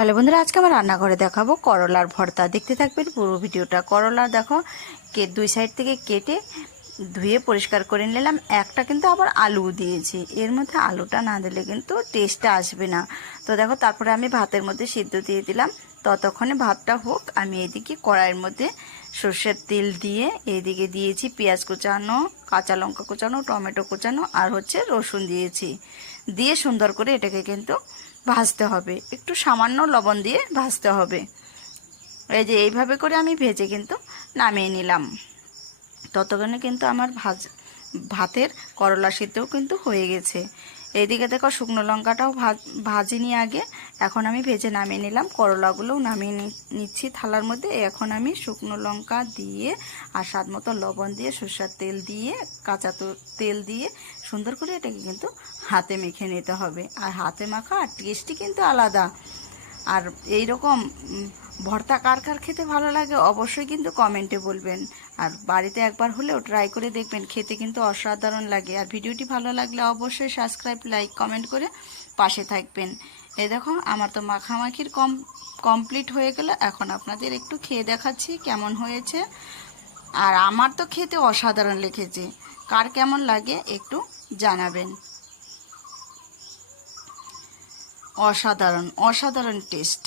Hello বন্ধুরা, আজকে আমার রান্নাঘরে দেখাবো করলার ভর্তা। দেখতে থাকবেন পুরো ভিডিওটা। করলা দেখো দুই সাইড থেকে কেটে ধুয়ে পরিষ্কার করে নিলাম। একটা কিন্তু আবার আলু দিয়েছি, এর মধ্যে আলুটা না দিলে কিন্তু টেস্টটা আসবে না। তো দেখো, তারপরে আমি ভাতের মধ্যে সিদ্ধ দিয়ে দিলাম। ততক্ষণে ভাতটা হোক, আমি এদিকে কড়াইয়ের মধ্যে সর্ষের তেল দিয়ে এদিকে দিয়েছি পেঁয়াজ কুচানো, কাঁচা লঙ্কা কুচানো, টমেটো কুচানো আর রসুন দিয়েছি। দিয়ে সুন্দর করে এটাকে কিন্তু ভাজতে হবে, একটু সামান্য লবণ দিয়ে ভাজতে হবে। এই যে এইভাবে করে আমি ভেজে কিন্তু নামিয়ে নিলাম। ততক্ষণে কিন্তু আমার ভাতের করলা সিদ্ধও কিন্তু হয়ে গেছে। এইদিকে দেখো, শুকনো লঙ্কাটাও ভাজিনি আগে, এখন আমি ভেজে নামিয়ে নিলাম। করলাগুলোও নামিয়ে নিচ্ছি থালার মধ্যে। এখন আমি শুকনো লঙ্কা দিয়ে আর স্বাদ মতো লবণ দিয়ে সরষের তেল দিয়ে কাঁচা তেল দিয়ে সুন্দর করে এটাকে কিন্তু হাতে মেখে নিতে হবে। আর হাতে মাখা টেস্টই কিন্তু আলাদা। আর এই রকম ভর্তা কার কার খেতে ভালো লাগে অবশ্যই কিন্তু কমেন্টে বলবেন। আর বাড়িতে একবার হলেও ট্রাই করে দেখবেন, খেতে কিন্তু অসাধারণ লাগে। আর ভিডিওটি ভালো লাগলে অবশ্যই সাবস্ক্রাইব, লাইক, কমেন্ট করে পাশে থাকবেন। এই দেখো, আমার তো মাখামাখির কমপ্লিট হয়ে গেল। এখন আপনাদের একটু খেয়ে দেখাচ্ছি কেমন হয়েছে। আর আমার তো খেতে অসাধারণ লেগেছে, কার কেমন লাগে একটু জানাবেন। অসাধারণ অসাধারণ টেস্ট।